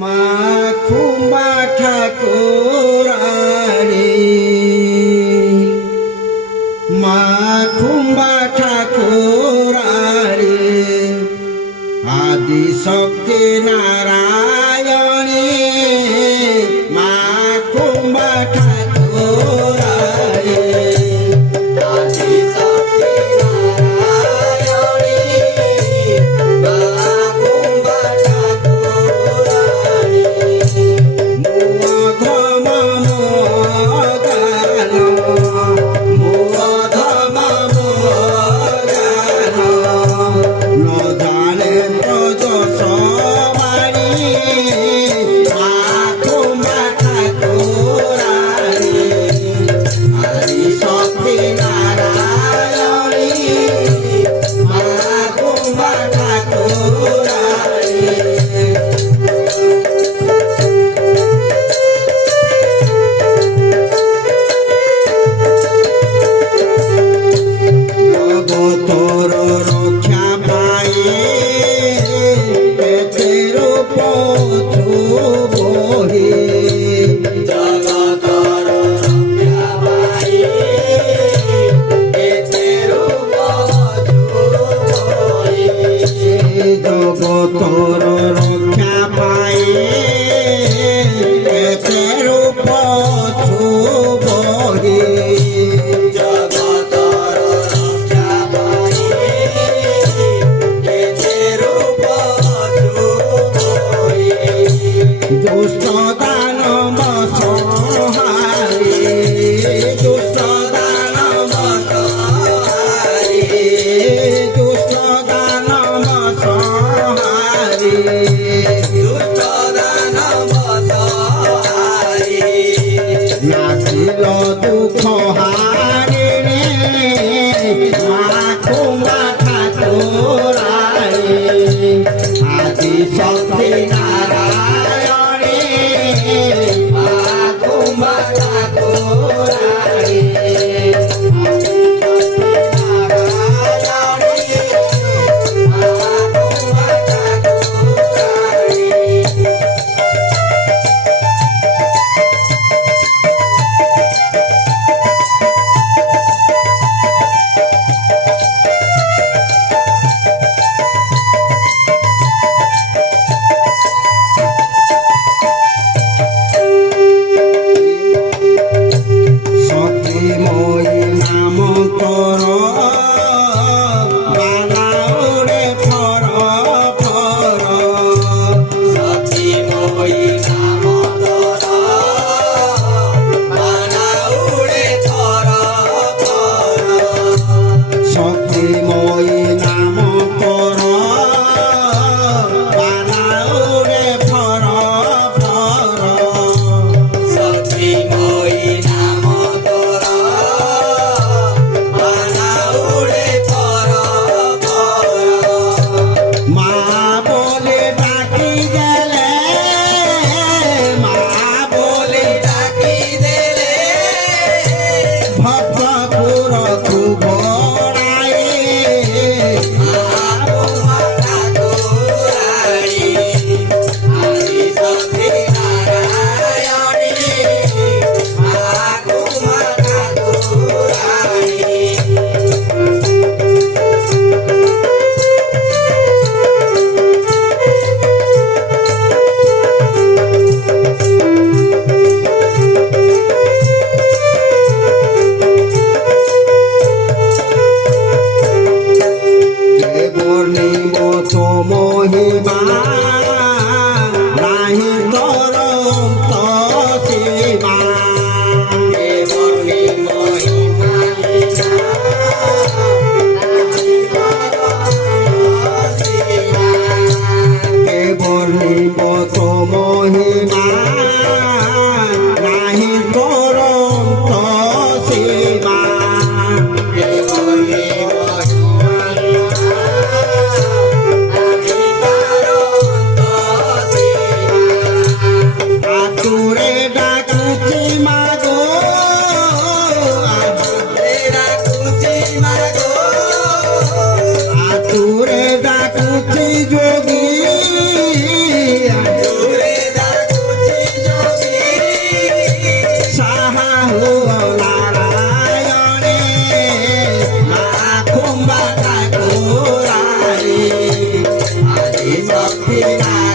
মা খুম্বা ঠাকুরানী, মা খুম্বা ঠাকুরানী, আদি শক্তি নারায়ণী, মা খুম্বা ঠাকুরানী, আদি শক্তি নারায়ণী, মা খুম্বা ঠাকুরানী, মুধম গান, মুধম গান, ন জানে ব্রজ সবারি, মা খুম্বা ঠাকুরানী, আদি শক্তি নারায়ণী, মা খুম্বা ঠাকুরানী। জগতর রক্ষা পায়ে পেটের পথু বহি, জগতর রক্ষা পায়ে পেটের পথু বহি, জগতর রক্ষা পায়ে পেটের পথু বহি, জগতর রক্ষা পায়ে পেটের পথু বহি, দুষ্ট দানব সংহারি, দুষ্ট দানব সংহারি, দুষ্ট দানব সংহারি, দুষ্ট দানব সংহারি, নাচিল দুঃখ হারিণী, মা খুম্বা ঠাকুরানী, আদি শক্তি নারায়ণী, মা খুম্বা ঠাকুরানী, আদি শক্তি নারায়ণী, মা খুম্বা ঠাকুরানী। শক্তি নারায়ণী